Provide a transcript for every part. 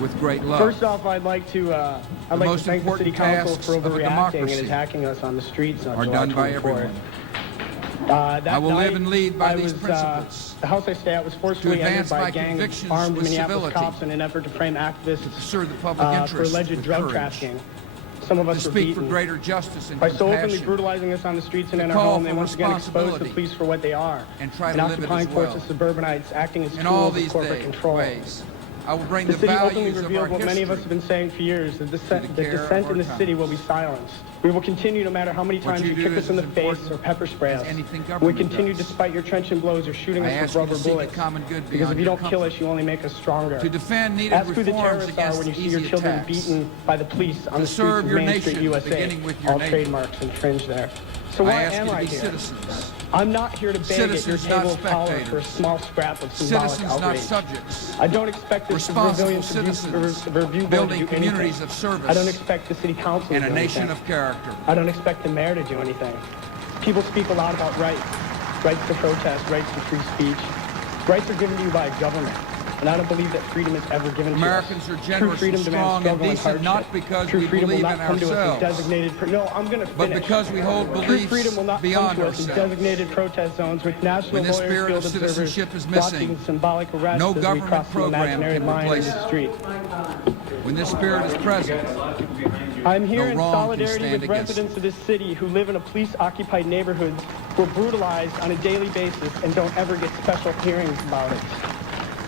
with great love. First off, I'd like to thank the City Council for overreacting and attacking us on the streets on July 24th. I will live and lead by these principles. The house I stay at was forcibly entered by a gang of armed Minneapolis cops in an effort to frame activists serve the public interest for alleged drug trafficking. Some of us were beaten. For greater justice and by so openly brutalizing us on the streets and in our home, they once again exposed the police for what they are, and try to live it as well. Forces suburbanites acting as tools of corporate control. I will bring the city values openly revealed what many of us have been saying for years, that dissent in the city will be silenced. We will continue no matter how many times you kick us in the face or pepper spray us. We continue despite your trenchant blows or shooting us with rubber bullets. Because if you don't kill us, you only make us stronger. To defend needed Ask who the terrorists are when you see your children beaten by the police on the streets of Main Street, USA. All trademarks infringed there. So why am I here? I'm not here to beg at your table of power for a small scrap of symbolic outrage. I don't expect the Civilian Review Board to do anything. I don't expect the City Council to do anything. I don't expect the mayor to do anything. People speak a lot about rights. Rights to protest, rights to free speech. Rights are given to you by a government. And I don't believe that freedom is ever given to us. Americans are generous and strong and decent, not because we believe in ourselves, but because we hold beliefs beyond ourselves. Designated protest zones with national when the spirit of citizenship is missing, symbolic arrests no government program can replace it. When this spirit is present, I'm here in no solidarity with residents of this city who live in police-occupied neighborhoods who are brutalized on a daily basis and don't ever get special hearings about it.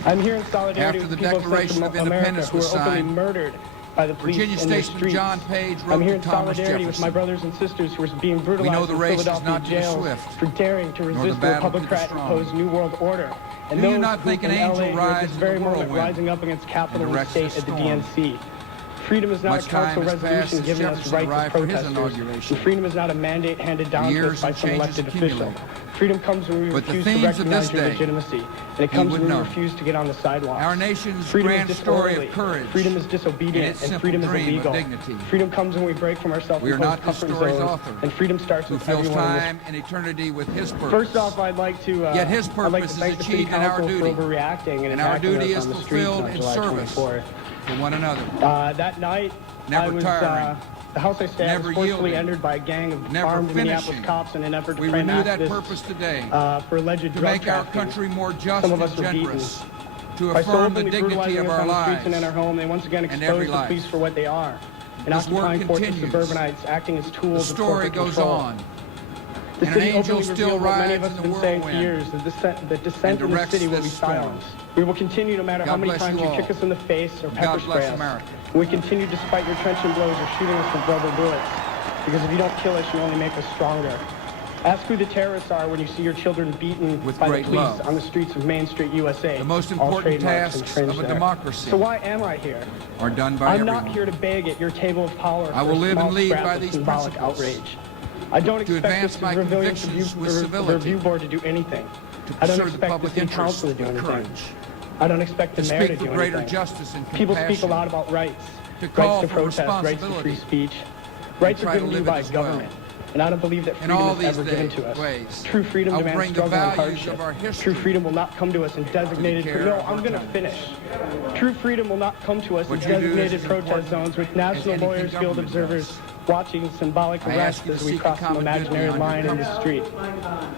I'm here in solidarity with people of Central America who are openly murdered by the police in their streets. I'm here in solidarity with my brothers and sisters who are being brutalized in Philadelphia jails for daring to resist the Republican-imposed New World Order. And those who in LA who are at this very moment rising up against Capitol and State at the DNC. Freedom is not a council resolution giving us rights as protesters. And freedom is not a mandate handed down to us by some elected official. Freedom comes when we refuse to recognize your legitimacy. And it comes when we refuse to get on the sidewalks. Our nation's grand story of courage. Freedom is disobedient, and freedom is illegal. Freedom comes when we break from our self-imposed comfort zones. And freedom starts with everyone in this. Time and eternity with his purpose. First off, I'd like to yet his purpose is achieved in our duty. For overreacting and our duty is on the streets fulfilled on in July service 24th. to one another. That night, Never tiring. The house I stay at was forcibly entered by a gang of armed Minneapolis cops in an effort to frame activists for alleged drug make our country more just Some of us and were generous, beaten. to By affirm the dignity of our lives and in our home, they once again exposed the police for what they are. And occupying forces suburbanites acting as tools of corporate control. The story goes on. The city openly revealed what many of us have been saying for years, that dissent in the city will be silenced. We will continue no matter how many times you kick us in the face or pepper spray us. We continue despite your trenchant blows or shooting us with rubber bullets. Because if you don't kill us, you only make us stronger. Ask who the terrorists are when you see your children beaten by the police on the streets of Main Street, USA. The most important tasks of a democracy So why am I here? are done by everyone. I'm not here to beg at your table of power I will live and lead by these symbolic principles. Outrage. I don't expect the Civilian Review Board to do anything. I don't expect the City Council to do anything. I don't expect the mayor to do anything. People speak a lot about rights. Rights to protest, rights to free speech. Rights are given to you by a government. And I don't believe that freedom is ever given to us. True freedom demands struggle and hardship. True freedom will not come to us in designated... No, I'm going to finish. True freedom will not come to us in designated protest zones with National Lawyers Guild observers watching symbolic arrests as we cross an imaginary line in the street.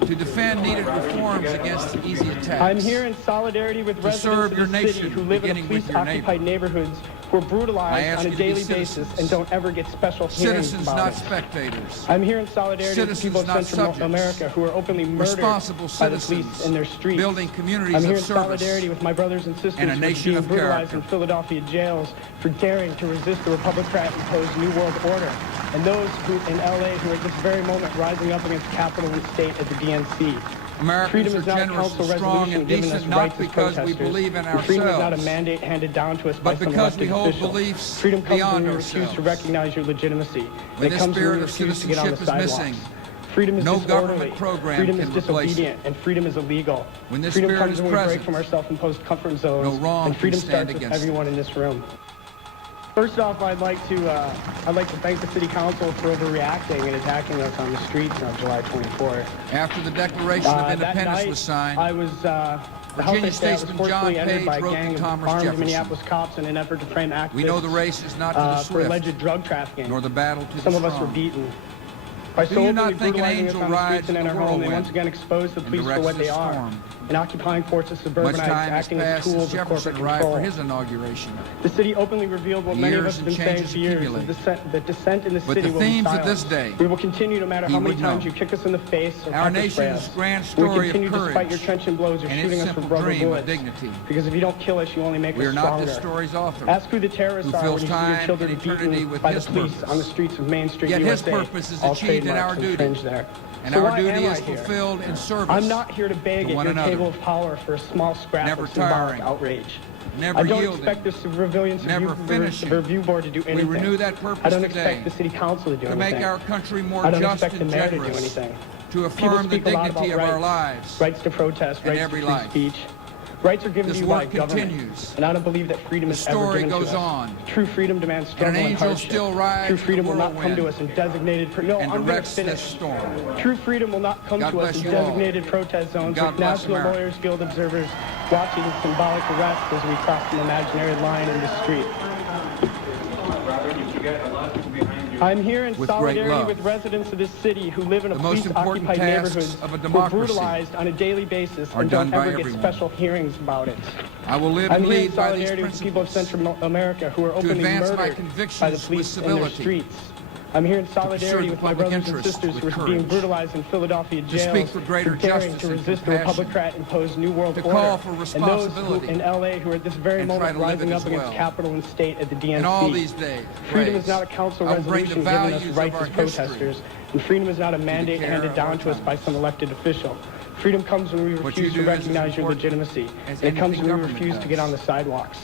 To defend needed reforms against easy attacks. I'm here in solidarity with residents of the city who live in police-occupied neighborhoods who are brutalized on a daily basis and don't ever get special hearings Citizens, about not it. Spectators. I'm here in solidarity with the people of Central America who are openly murdered by the police in their streets. Building communities I'm here in of service solidarity with my brothers and sisters and a who are nation being of brutalized character. in Philadelphia jails for daring to resist the Republican-imposed New World Order, and those who in LA who are at this very moment rising up against Capitol and State at the DNC. Americans Freedom are is not a generous council and strong resolution and giving us decent, not rights as because we protesters. believe in And freedom is not a ourselves, mandate handed down to us by but some because we elected hold official. beliefs Freedom comes beyond when we refuse to ourselves. recognize your legitimacy. When It the comes when spirit we of refuse to get on the citizenship is sidewalks. missing, Freedom is no disorderly. government program Freedom can is replace disobedient, and freedom is illegal. When this freedom spirit comes is when we break present, from our self-imposed comfort zones, no wrong and freedom can stand starts with against it. everyone in this room. First off, I'd like to thank the City Council for overreacting and attacking us on the streets on July 24th. After the Declaration of Independence was signed, Virginia statesman John Page wrote to Thomas Jefferson, Minneapolis cops in an effort to frame activists. "We know the race is not to the for swift, alleged drug trafficking. nor the battle to the Some strong." of us were beaten. By Do so you openly not think an brutalizing us angel on the rides streets and in the our home, they whirlwind once again expose the and police for directs what the they are, storm? an occupying force of Much suburbanites time has acting as passed since tools of corporate Jefferson arrived control. for his inauguration. The city openly revealed what many of us have been saying changes for years, accumulate. that dissent in the But city the will be themes of silenced. this day, We will continue no matter he how many would times know. you kick us in the face or Our pepper spray nation's us. grand We story continue of despite courage your trenchant blows or and shooting its us with simple rubber dream of bullets. dignity. Because if you don't kill us, you only make We us are not stronger. this story's author, Ask who the terrorists who are when fills you see your time children and eternity beaten with by the his police purpose. on the streets of Main Street, Yet his USA. purpose is All achieved in our trademarks duty, infringed there. and So our why duty am I is here? fulfilled in service. I'm not here to beg to at one your another. table of power for a small scrap Never of symbolic tiring, outrage. never I don't yielding, expect the civilian never finishing. review board to do We anything. renew that purpose I don't today expect the city council to do to anything. make our country more I don't just expect the and mayor to do generous, anything. to People affirm the speak a lot dignity about of our rights. lives. Rights to protest, and rights every to free life. speech. Rights are given This to you by work government, continues. and I don't believe that freedom The is ever story given goes to us. on. True freedom demands And struggle an and angel hardship. still rides True the freedom will not come to whirlwind us in designated... No, and I'm going to directs this finish. storm. True freedom will not come God to us bless in you all. designated protest zones God with bless National America. Lawyers Guild observers watching the symbolic arrest as we cross an imaginary line in the street. I'm here in With great solidarity love. with residents of this city who live in The most important police-occupied tasks neighborhoods of a who are democracy brutalized on a daily basis are and done don't by ever get everyone. special hearings about it. I will live I'm and here in lead by these solidarity with the people of principles Central America who are to openly advance my murdered convictions by the with police in their civility, streets. I'm here in serve solidarity the with my public brothers and interest sisters with who are being courage, brutalized in Philadelphia to jails speak for greater for daring justice to and resist the compassion, Republican-imposed New World to Order, call for and those responsibility, who, in L.A. who are at this very and try moment to live rising it up as against well. Capitol and state at the DNC. In all these days, Freedom is not a council I will bring the resolution giving us values rights of our as protesters, history and freedom is not a mandate care handed of down our to us by times. some elected official. Freedom comes when we What you refuse to do is as recognize your important legitimacy. as And it comes anything when we government refuse to get does. on the sidewalks.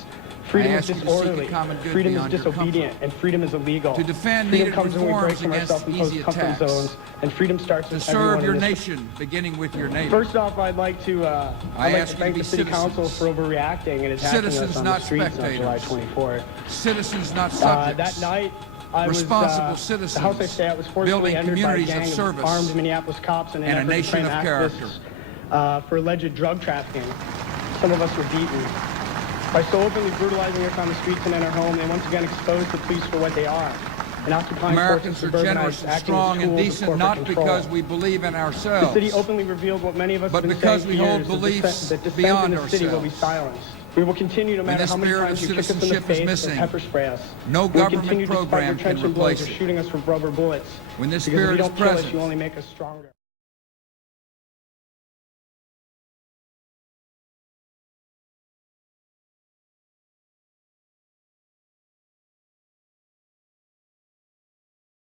Freedom I is ask you to seek disorderly. a common good Freedom is beyond your disobedient. comfort. And freedom is illegal. To defend freedom needed comes when we break reforms from our against self-imposed easy comfort attacks. zones. And freedom starts to with serve everyone your in this. nation, beginning with your neighbor. First off, I'd like to ask you to thank be the City Council citizens. for overreacting and attacking Citizens, us on the not streets on July spectators. 24th. Citizens, not subjects. That night, I was, Responsible citizens, the house I stay at was forcibly building entered by a communities of gang of service, armed Minneapolis cops in an and a effort to nation frame of activists for alleged drug trafficking. Some of us were beaten. By so openly brutalizing us on the streets and in our home, they once again exposed the police for what they are. An occupying Americans force are of generous suburbanites and acting strong as and tools of decent, corporate not control. because we believe in The ourselves, city openly revealed what many of us but have been because saying we for hold years, beliefs that dissent beyond in the city will be ourselves. silenced. We will continue no When matter this how many spirit times of you kick us in the citizenship is face or missing, pepper spray us. no We government continue despite your program can trenchant blows replace or it. shooting us with rubber bullets. When this Because if spirit you is don't kill us, present, you only make us stronger.